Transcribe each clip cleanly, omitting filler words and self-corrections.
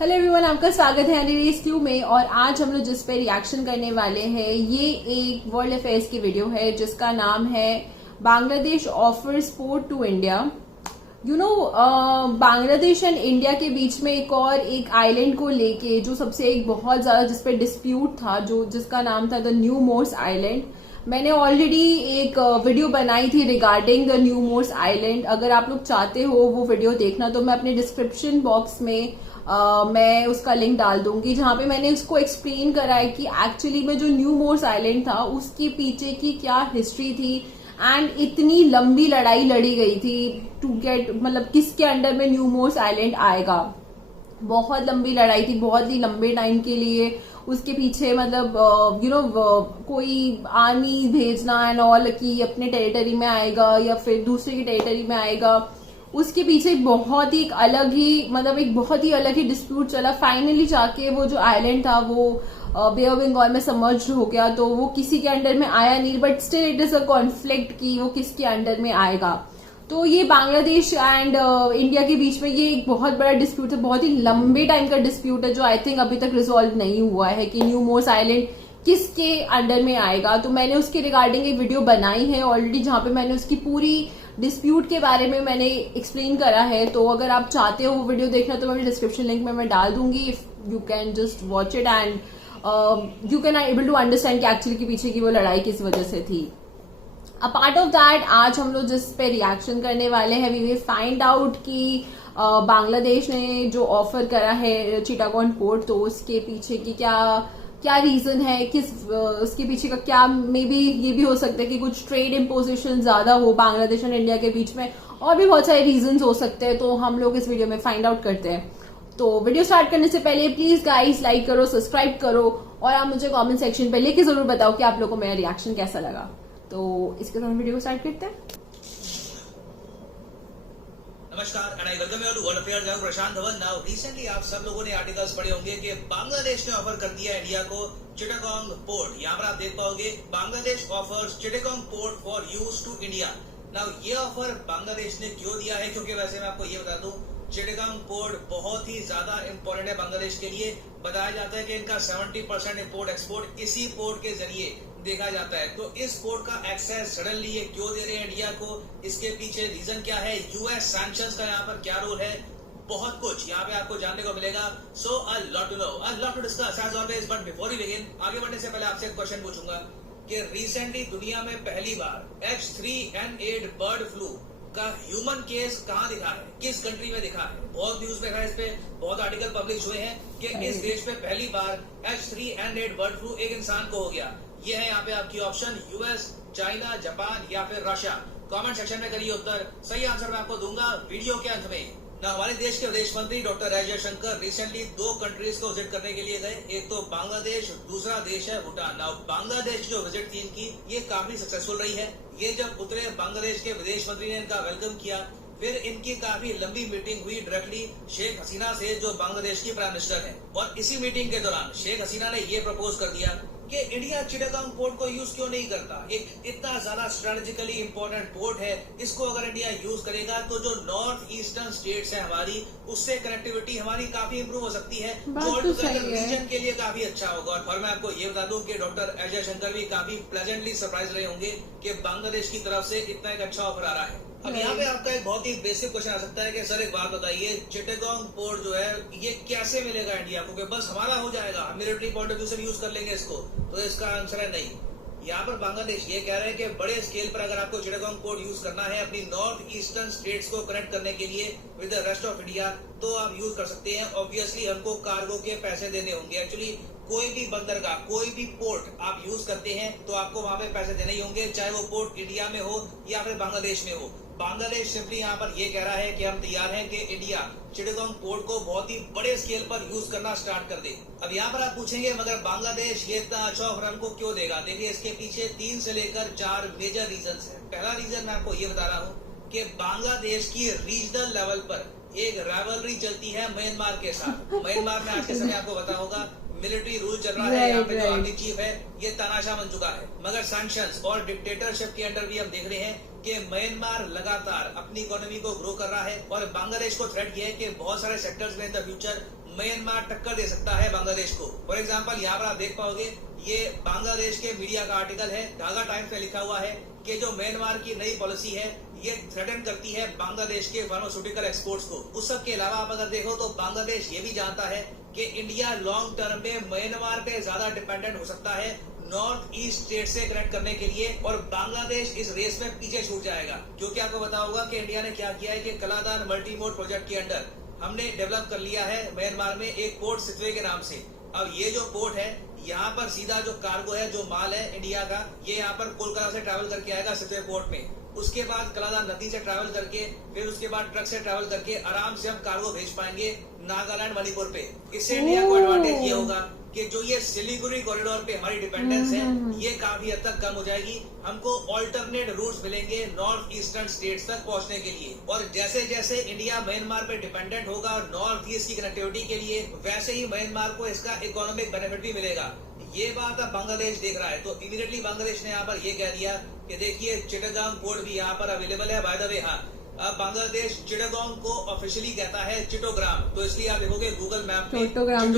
Hello everyone, आपका स्वागत है रेस क्यू में। और आज हम लोग जिस पे रिएक्शन करने वाले हैं ये एक वर्ल्ड अफेयर्स की वीडियो है जिसका नाम है Bangladesh offer sport to India. Bangladesh and India के बीच में एक आइलैंड को लेके जो सबसे एक बहुत ज्यादा जिसपे डिस्प्यूट था जिसका नाम था द न्यू मोर्स आइलैंड। मैंने ऑलरेडी एक वीडियो बनाई थी regarding the New Moore Island. अगर आप लोग चाहते हो वो वीडियो देखना तो मैं अपने डिस्क्रिप्शन बॉक्स में मैं उसका लिंक डाल दूंगी, जहां पे मैंने उसको एक्सप्लेन करा है कि एक्चुअली में जो न्यू मोर्स आइलैंड था उसके पीछे की क्या हिस्ट्री थी एंड इतनी लंबी लड़ाई लड़ी गई थी टू गेट, मतलब किसके अंडर में न्यू मोर्स आइलैंड आएगा। बहुत लंबी लड़ाई थी, बहुत ही लंबे टाइम के लिए उसके पीछे मतलब कोई आर्मी भेजना एंड ऑल कि अपने टेरिटरी में आएगा या फिर दूसरे की टेरिटरी में आएगा। उसके पीछे एक बहुत ही अलग ही डिस्प्यूट चला। फाइनली जाके वो जो आइलैंड था वो बे ऑफ बंगाल में समर्ज हो गया, तो वो किसी के अंडर में आया नहीं, but still it is a conflict कि वो किसके अंडर में आएगा। तो ये बांग्लादेश एंड इंडिया के बीच में ये एक बहुत बड़ा डिस्प्यूट है, बहुत ही लंबे टाइम का डिस्प्यूट है जो आई थिंक अभी तक रिजॉल्व नहीं हुआ है कि न्यू मोर्स आइलैंड किसके अंडर में आएगा। तो मैंने उसके रिगार्डिंग एक वीडियो बनाई है ऑलरेडी, जहां पे मैंने उसकी पूरी डिस्प्यूट के बारे में मैंने एक्सप्लेन करा है। तो अगर आप चाहते हो वो वीडियो देखना तो मैं डिस्क्रिप्शन लिंक में मैं डाल दूंगी। If you can just watch it and you can able to understand कि एक्चुअली के पीछे की वो लड़ाई किस वजह से थी। अ पार्ट ऑफ दैट आज हम लोग जिस पे रिएक्शन करने वाले हैं वी विल फाइंड आउट कि बांग्लादेश ने जो ऑफर करा है चिटागोंग पोर्ट, तो उसके पीछे की क्या रीजन है, उसके पीछे का क्या, मे बी ये भी हो सकता है कि कुछ ट्रेड इम्पोजिशन ज्यादा हो बांग्लादेश और इंडिया के बीच में, और भी बहुत सारे रीजंस हो सकते हैं। तो हम लोग इस वीडियो में फाइंड आउट करते हैं। तो वीडियो स्टार्ट करने से पहले प्लीज गाइस लाइक करो, सब्सक्राइब करो और आप मुझे कमेंट सेक्शन पे लिख के जरूर बताओ कि आप लोगों को मेरा रिएक्शन कैसा लगा। तो इसके साथ वीडियो को स्टार्ट करते हैं। नमस्कार and I welcome you to world affairs. I'm Prashant Dhawan. Now recently आप सब लोगों ने आर्टिकल्स पढ़े होंगे कि बांग्लादेश ने ऑफर कर दिया इंडिया को चिटागोंग पोर्ट। यहाँ पर आप देख पाओगे Bangladesh offers Chittagong port for use to India. Now ये ऑफर बांग्लादेश ने क्यों दिया है, क्योंकि वैसे मैं आपको ये बता दूं चिटागोंग पोर्ट बहुत ही ज्यादा इंपॉर्टेंट है बांग्लादेश के लिए। बताया जाता है कि इनका 70% इंपोर्ट एक्सपोर्ट इसी पोर्ट के जरिए देखा जाता है। तो इस पोर्ट का एक्सेस सडनली ये क्यों दे रहे हैं इंडिया को, इसके पीछे रीजन क्या है, यूएस सैंक्शंस का यहाँ पर क्या रोल है, बहुत कुछ यहाँ पे आपको जानने को मिलेगा। So a lot to know, a lot to discuss as always. But before we begin, आगे बढ़ने से पहले आपसे एक क्वेश्चन पूछूंगा कि रिसेंटली दुनिया में पहली बार H3N8 बर्ड फ्लू का ह्यूमन केस कहाँ दिखा है, किस कंट्री में दिखा है। बहुत न्यूज में इस पे बहुत आर्टिकल पब्लिश हुए हैं कि इस देश में पहली बार H3N8 बर्ड फ्लू एक इंसान को हो गया। ये है यहाँ पे आपकी ऑप्शन, यूएस, चाइना, जापान या फिर रशिया। कमेंट सेक्शन में करिए उत्तर, सही आंसर मैं आपको दूंगा वीडियो के अंत में। ना हमारे देश के विदेश मंत्री doctor S Jaishankar recently 2 countries को विजिट करने के लिए गए, एक तो बांग्लादेश, दूसरा देश है भूटान। ना बांग्लादेश जो विजिट थी इनकी ये काफी सक्सेसफुल रही है। ये जब उतरे बांग्लादेश के विदेश मंत्री ने इनका वेलकम किया, फिर इनकी काफी लंबी मीटिंग हुई डायरेक्टली शेख हसीना से जो बांग्लादेश की प्राइम मिनिस्टर है। और इसी मीटिंग के दौरान शेख हसीना ने ये प्रपोज कर दिया कि इंडिया चिटागोंग पोर्ट को यूज क्यों नहीं करता। एक इतना ज्यादा स्ट्रेटेजिकली इंपॉर्टेंट पोर्ट है, इसको अगर इंडिया यूज करेगा तो जो नॉर्थ ईस्टर्न स्टेट्स है हमारी, उससे कनेक्टिविटी हमारी काफी इंप्रूव हो सकती है, जो रीजन के लिए काफी अच्छा होगा। और मैं आपको ये बता दूं कि डॉक्टर एस जयशंकर भी काफी प्लेजेंटली सरप्राइज रहे होंगे कि बांग्लादेश की तरफ से इतना एक अच्छा ऑफर आ रहा है। अब यहाँ पे आपका एक बहुत ही बेसिक क्वेश्चन आ सकता है कि सर एक बात बताइए, चिटागोंग पोर्ट जो है ये कैसे मिलेगा इंडिया को, कि बस हमारा हो जाएगा, मिलिट्री पॉइंट ऑफ व्यू से भी यूज कर लेंगे इसको। तो इसका आंसर है नहीं। यहाँ पर बांग्लादेश ये कह रहे हैं कि बड़े स्केल पर अगर आपको चिटागोंग पोर्ट यूज करना है अपनी नॉर्थ ईस्टर्न स्टेट्स को कनेक्ट करने के लिए with the rest of India, तो आप यूज कर सकते हैं। ऑब्वियसली हमको कार्गो के पैसे देने होंगे। एक्चुअली कोई भी बंदरगाह, कोई भी पोर्ट आप यूज करते हैं तो आपको वहां पे पैसे देने ही होंगे, चाहे वो पोर्ट इंडिया में हो या फिर बांग्लादेश में हो। बांग्लादेश सिंपली यहाँ पर ये कह रहा है कि हम तैयार हैं कि इंडिया चिटागोंग पोर्ट को बहुत ही बड़े स्केल पर यूज करना स्टार्ट कर दे। अब यहाँ पर आप पूछेंगे मगर बांग्लादेश ये इतना अच्छा ऑफर हमको क्यों देगा। देखिए इसके पीछे 3 से लेकर 4 मेजर रीजन है। पहला रीजन मैं आपको ये बता रहा हूँ कि बांग्लादेश की रीजनल लेवल पर एक राइवलरी चलती है म्यांमार के साथ। म्यांमार में आज के समय आपको पता होगा मिलिट्री रूल चल रहा है, यहाँ पे जो आर्मी चीफ है ये तानाशाह बन चुका है। मगर सैंक्शंस और डिक्टेटरशिप के अंडर भी हम देख रहे हैं कि म्यांमार लगातार अपनी इकोनॉमी को ग्रो कर रहा है और बांग्लादेश को थ्रेट किया है कि बहुत सारे सेक्टर्स में इन द फ्यूचर म्यांमार टक्कर दे सकता है बांग्लादेश को। फॉर एग्जाम्पल यहाँ पर आप देख पाओगे, ये बांग्लादेश के मीडिया का आर्टिकल है, ढाका टाइम्स में लिखा हुआ है कि जो म्यांमार की नई पॉलिसी है ये थ्रेटन करती है बांग्लादेश के फार्मास्यूटिकल एक्सपोर्ट्स को। उस सब के अलावा आप अगर देखो तो बांग्लादेश ये भी जानता है कि इंडिया लॉन्ग टर्म में म्यांमार पे ज्यादा डिपेंडेंट हो सकता है नॉर्थ ईस्ट स्टेट से कनेक्ट करने के लिए, और बांग्लादेश इस रेस में पीछे छूट जाएगा। क्योंकि आपको पता होगा कि इंडिया ने क्या किया है कि कलादान मल्टी मोड प्रोजेक्ट के अंडर हमने डेवलप कर लिया है म्यांमार में एक पोर्ट सितवे के नाम से। अब ये जो पोर्ट है यहाँ पर सीधा जो कार्गो है, जो माल है इंडिया का, ये यहाँ पर कोलकाता से ट्रैवल करके आएगा सितवे पोर्ट में। उसके बाद कलादान नदी से ट्रैवल करके, फिर उसके बाद ट्रक से ट्रैवल करके आराम से हम कार्गो भेज पाएंगे नागालैंड मणिपुर पे। इससे इंडिया को एडवांटेज ये होगा कि जो ये सिलीगुड़ी कॉरिडोर पे हमारी डिपेंडेंस है ये काफी हद तक कम हो जाएगी। हमको ऑल्टरनेट रूट्स मिलेंगे नॉर्थ ईस्टर्न स्टेट्स तक पहुंचने के लिए। और जैसे जैसे इंडिया म्यांमार पे डिपेंडेंट होगा और नॉर्थ ईस्ट की कनेक्टिविटी के लिए, वैसे ही म्यांमार को इसका इकोनॉमिक बेनिफिट भी मिलेगा। ये बात अब बांग्लादेश देख रहा है, तो इमीडिएटली बांग्लादेश ने यहाँ पर ये कह दिया कि देखिए चिटागांग पोर्ट भी यहाँ पर अवेलेबल है। बाय द वे, हाँ, अब बांग्लादेश चिटागांग को ऑफिशियली कहता है चिटोग्राम, तो इसलिए आप देखोगे गूगल मैप में चिटोगांग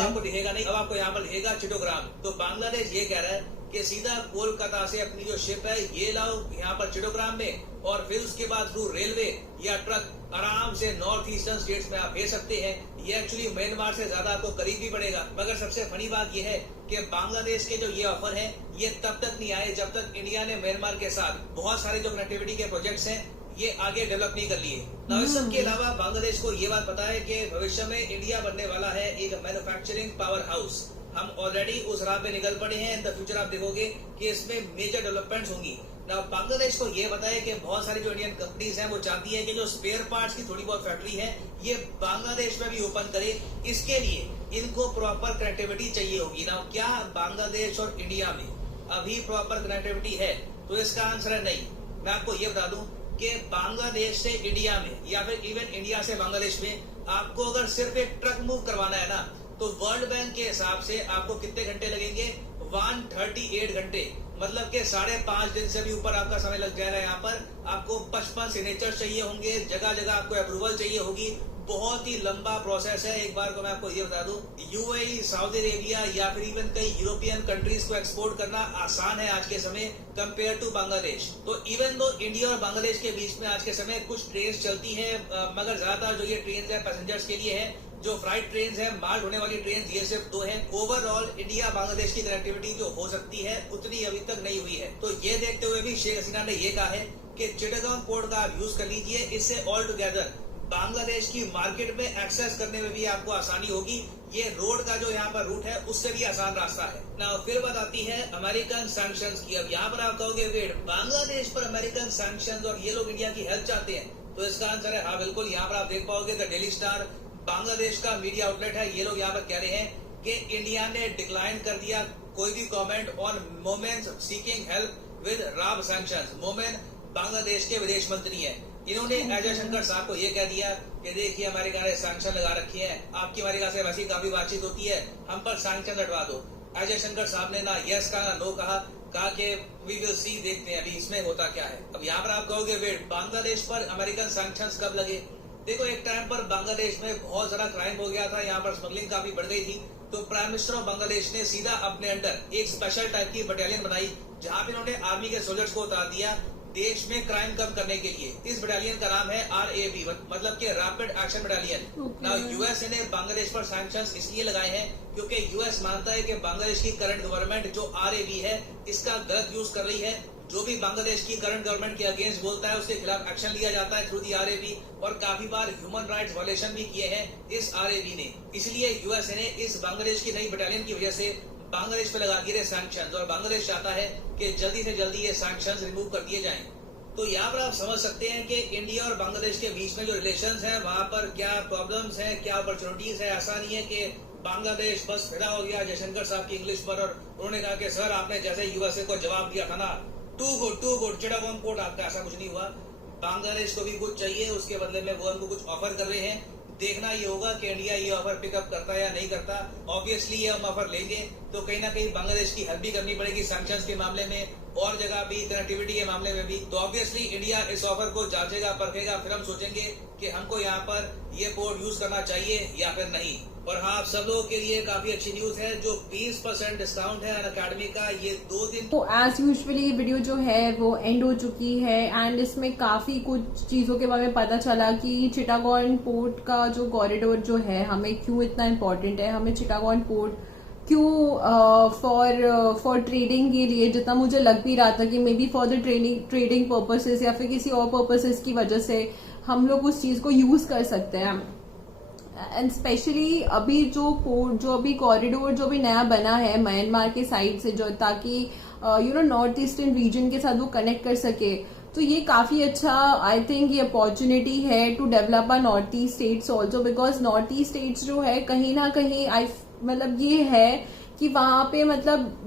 आपको दिखेगा नहीं, अब आपको यहाँ पर दिखेगा चिटोग्राम। तो बांग्लादेश ये कह रहा है कि सीधा कोलकाता से अपनी जो शिप है ये लाओ यहाँ पर चिटोग्राम में, और फिर उसके बाद थ्रू रेलवे या ट्रक आराम से नॉर्थ ईस्टर्न स्टेट्स में आप भेज सकते हैं। ये एक्चुअली म्यांमार से ज्यादा आपको करीब भी पड़ेगा। मगर सबसे फनी बात ये है कि बांग्लादेश के जो ये ऑफर है ये तब तक नहीं आए जब तक इंडिया ने म्यांमार के साथ बहुत सारे जो कनेक्टिविटी के प्रोजेक्ट्स हैं ये आगे डेवलप नहीं कर लिए। इस सब के अलावा बांग्लादेश को ये बात पता है कि भविष्य में इंडिया बनने वाला है एक मैन्युफैक्चरिंग पावर हाउस। हम ऑलरेडी उस राह पे निकल पड़े हैं। इन द फ्यूचर आप देखोगे कि इसमें मेजर डेवलपमेंट्स होंगी। बांग्लादेश को ये पता है कि बहुत सारी जो इंडियन कंपनीज हैं वो चाहती है कि जो स्पेयर पार्ट्स की थोड़ी बहुत फैक्ट्री है ये बांग्लादेश में भी ओपन करे। इसके लिए इनको प्रॉपर कनेक्टिविटी चाहिए होगी ना। क्या बांग्लादेश और इंडिया में अभी प्रॉपर कनेक्टिविटी है? तो इसका आंसर है नहीं। मैं आपको ये बता दूं कि बांग्लादेश से इंडिया में या फिर इवन इंडिया से बांग्लादेश में आपको अगर सिर्फ एक ट्रक मूव करवाना है ना, तो वर्ल्ड बैंक के हिसाब से आपको कितने घंटे लगेंगे? 138 घंटे, मतलब कि 5.5 दिन से भी ऊपर आपका समय लग जाएगा। यहाँ पर आपको 55 सिग्नेचर चाहिए होंगे, जगह जगह आपको अप्रूवल चाहिए होगी। बहुत ही लंबा प्रोसेस है। एक बार को मैं आपको ये बता दूं, यूएई, सऊदी अरेबिया या फिर इवन कई यूरोपियन कंट्रीज को एक्सपोर्ट करना आसान है आज के समय कंपेयर टू बांग्लादेश। तो इवन दो इंडिया और बांग्लादेश के बीच में आज के समय कुछ ट्रेन चलती है, मगर ज्यादातर जो ये ट्रेन है पैसेंजर्स के लिए है। जो फ्लाइट ट्रेन है, माल ढोने वाली ट्रेन, ये सिर्फ 2 है। ओवरऑल इंडिया बांग्लादेश की कनेक्टिविटी जो हो सकती है उतनी अभी तक नहीं हुई है। तो ये देखते हुए भी शेख हसीना ने ये कहा है कि चिटागांग पोर्ट का आप यूज कर लीजिए। इससे ऑल टुगेदर बांग्लादेश की मार्केट में एक्सेस करने में भी आपको आसानी होगी। ये रोड का जो यहाँ पर रूट है उससे भी आसान रास्ता है ना। फिर बात आती है अमेरिकन सैंक्शंस की। अब यहाँ पर आप कहोगे वेट, बांग्लादेश पर अमेरिकन सैंक्शंस और ये लोग इंडिया की हेल्प चाहते हैं? तो इसका आंसर है हाँ बिल्कुल। यहाँ पर आप देख पाओगे द डेली स्टार, बांग्लादेश का मीडिया आउटलेट है, ये लोग यहाँ पर कह रहे हैं कि इंडिया ने डिक्लाइन कर दिया कोई भी comment on Momen seeking help with राब सैंक्शंस। मोमेन बांग्लादेश के विदेश मंत्री हैं। इन्होंने अजय शंकर साहब को ये कह दिया कि देखिए अमेरिका ने सैंक्शन लगा रखी है, आपकी अमेरिका से वैसी काफी बातचीत होती है, हम पर सैंक्शन हटवा दो। अजय शंकर साहब ने ना यस कहा ना नो कहा कि वी विल सी, देखते हैं अभी इसमें होता क्या है। अब यहाँ पर आप कहोगे वेट, बांग्लादेश पर अमेरिकन सैंक्शंस कब लगे? देखो एक टाइम पर बांग्लादेश में बहुत ज्यादा क्राइम हो गया था, यहाँ पर स्मगलिंग काफी बढ़ गई थी। तो प्राइम मिनिस्टर ऑफ बांग्लादेश ने सीधा अपने अंडर एक स्पेशल टाइप की बटालियन बनाई जहां पे उन्होंने आर्मी के सोल्जर्स को उतार दिया देश में क्राइम कम करने के लिए। इस बटालियन का नाम है RAB, मतलब कि rapid action battalion. Now USA ने बांग्लादेश पर सैंक्शंस इसलिए लगाए हैं क्योंकि यूएस मानता है कि बांग्लादेश की करंट गवर्नमेंट जो RAB है इसका गलत यूज कर रही है। जो भी बांग्लादेश की करंट गवर्नमेंट के अगेंस्ट बोलता है उसके खिलाफ एक्शन लिया जाता है थ्रू दी RAB, और काफी बार ह्यूमन राइट्स वायलेशन भी किए हैं इस RAB ने। इसलिए यूएसए ने इस बांग्लादेश की नई बटालियन की वजह से बांग्लादेश पे लगा दिए सैंक्शंस, और बांग्लादेश चाहता है कि जल्दी से जल्दी ये सैंक्शंस रिमूव कर दिए जाएं। तो यहाँ पर आप समझ सकते हैं कि इंडिया और बांग्लादेश के बीच में जो रिलेशंस हैं वहां पर क्या प्रॉब्लम्स हैं, क्या अपॉर्चुनिटीज है। ऐसा नहीं है कि बांग्लादेश बस फिदा हो गया जयशंकर साहब की इंग्लिश पर और उन्होंने कहा कि सर आपने जैसे यूएसए को जवाब दिया था ना, टू गुड चिटागांग पोर्ट आपका, ऐसा कुछ नहीं हुआ। बांग्लादेश को भी कुछ चाहिए, उसके बदले में वो हमको कुछ ऑफर कर रहे हैं। देखना ये होगा कि इंडिया ये ऑफर पिकअप करता है या नहीं करता। ऑब्वियसली ये हम ऑफर लेंगे तो कहीं ना कहीं बांग्लादेश की हेल्प भी करनी पड़ेगी सैंक्शंस के मामले में, और जगह भी कनेक्टिविटी के मामले में भी। तो ऑब्वियसली इंडिया इस ऑफर को जांचेगा परखेगा, फिर हम सोचेंगे कि हमको यहाँ पर ये पोर्ट यूज करना चाहिए या फिर नहीं। और हाँ, आप सब लोगों के लिए काफी अच्छी न्यूज है, जो 20% डिस्काउंट है अनअकैडमी का, ये 2 दिन। तो एज यूजुअली वीडियो जो है वो एंड हो चुकी है एंड इसमें काफी कुछ चीजों के बारे में पता चला कि चिटागोंग पोर्ट का जो कॉरिडोर जो है हमें क्यों इतना इम्पोर्टेंट है, हमें चिटागोंग पोर्ट क्यों फॉर ट्रेडिंग के लिए, जितना मुझे लग भी रहा था कि may be for the trading purposes या फिर किसी और पर्पसेस की वजह से हम लोग उस चीज को यूज कर सकते हैं। एंड स्पेशली अभी जो पोर्ट जो अभी कॉरिडोर जो भी नया बना है म्यांमार के साइड से, जो ताकि नॉर्थ ईस्टर्न रीजन के साथ वो कनेक्ट कर सके, तो ये काफी अच्छा आई थिंक ये अपॉर्चुनिटी है to develop a north east states also, because north east states जो है कहीं ना कहीं मतलब ये है कि वहां पे मतलब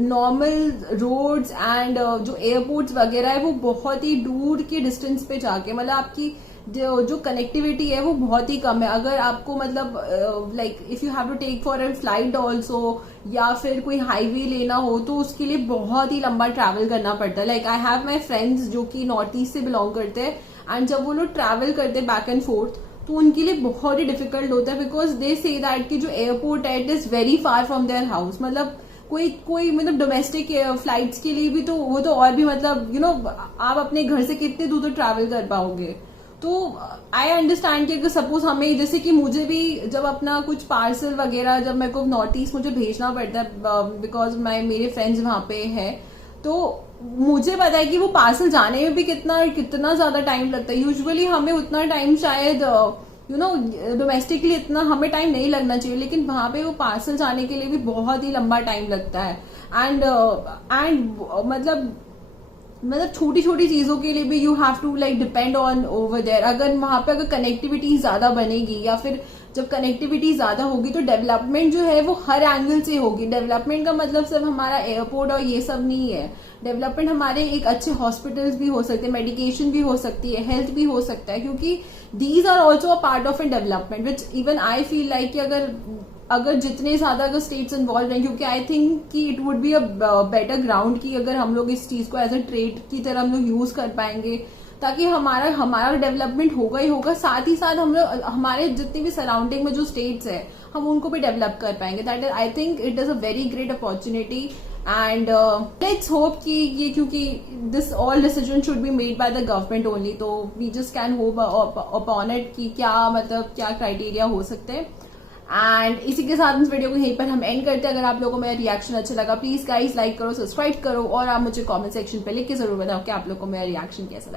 नॉर्मल रोड्स एंड जो एयरपोर्ट्स वगैरह है वो बहुत ही दूर के डिस्टेंस पे जाके, मतलब आपकी जो कनेक्टिविटी है वो बहुत ही कम है। अगर आपको मतलब like if you have to take for a flight also या फिर कोई हाईवे लेना हो तो उसके लिए बहुत ही लंबा ट्रैवल करना पड़ता है। Like I have my friends जो कि नॉर्थ ईस्ट से बिलोंग करते हैं एंड जब वो लोग ट्रैवल करते हैं बैक एंड फोर्थ तो उनके लिए बहुत ही डिफिकल्ट होता है, बिकॉज दे से दैट कि जो एयरपोर्ट है it is very far from their house. मतलब कोई मतलब डोमेस्टिक फ्लाइट्स के लिए भी तो वो तो और भी मतलब आप अपने घर से कितने दूर तो ट्रैवल कर पाओगे। तो आई अंडरस्टैंड कि अगर सपोज हमें, जैसे कि मुझे भी जब अपना कुछ पार्सल वगैरह जब मेरे को नॉर्थ ईस्ट मुझे भेजना पड़ता है बिकॉज मेरे फ्रेंड्स वहां पे है, तो मुझे पता है कि वो पार्सल जाने में भी कितना ज्यादा टाइम लगता है। यूजुअली हमें उतना टाइम शायद डोमेस्टिकली इतना हमें टाइम नहीं लगना चाहिए, लेकिन वहां पे वो पार्सल जाने के लिए भी बहुत ही लंबा टाइम लगता है। एंड मतलब छोटी छोटी चीजों के लिए भी you have to like depend on over there. अगर वहां पे अगर कनेक्टिविटी ज्यादा बनेगी या फिर जब कनेक्टिविटी ज्यादा होगी तो डेवलपमेंट जो है वो हर एंगल से होगी। डेवलपमेंट का मतलब सिर्फ हमारा एयरपोर्ट और ये सब नहीं है। डेवलपमेंट हमारे एक अच्छे हॉस्पिटल्स भी हो सकते हैं, मेडिकेशन भी हो सकती है, हेल्थ भी हो सकता है, क्योंकि these are also a part of an development which even I feel like कि अगर जितने ज्यादा अगर स्टेट्स इन्वॉल्व हैं, क्योंकि आई थिंक कि it would be a better ground कि अगर हम लोग इस चीज को एज अ ट्रेड की तरह हम लोग यूज कर पाएंगे, ताकि हमारा डेवलपमेंट होगा ही होगा, साथ ही साथ हम लोग हमारे जितने भी सराउंडिंग में जो स्टेट्स है हम उनको भी डेवलप कर पाएंगे। That is I think it is a very great opportunity and let's hope कि ये, क्योंकि this all decision should be made by the government only, तो we just can hope upon it कि क्या क्राइटेरिया हो सकते हैं। एंड इसी के साथ इस वीडियो को यहीं पर हम एंड करते हैं। अगर आप लोगों को मेरा रिएक्शन अच्छा लगा प्लीज गाइस लाइक करो, सब्सक्राइब करो और आप मुझे कमेंट सेक्शन पे लिख के जरूर बताओ कि आप लोगों को मेरा रिएक्शन कैसा लगा।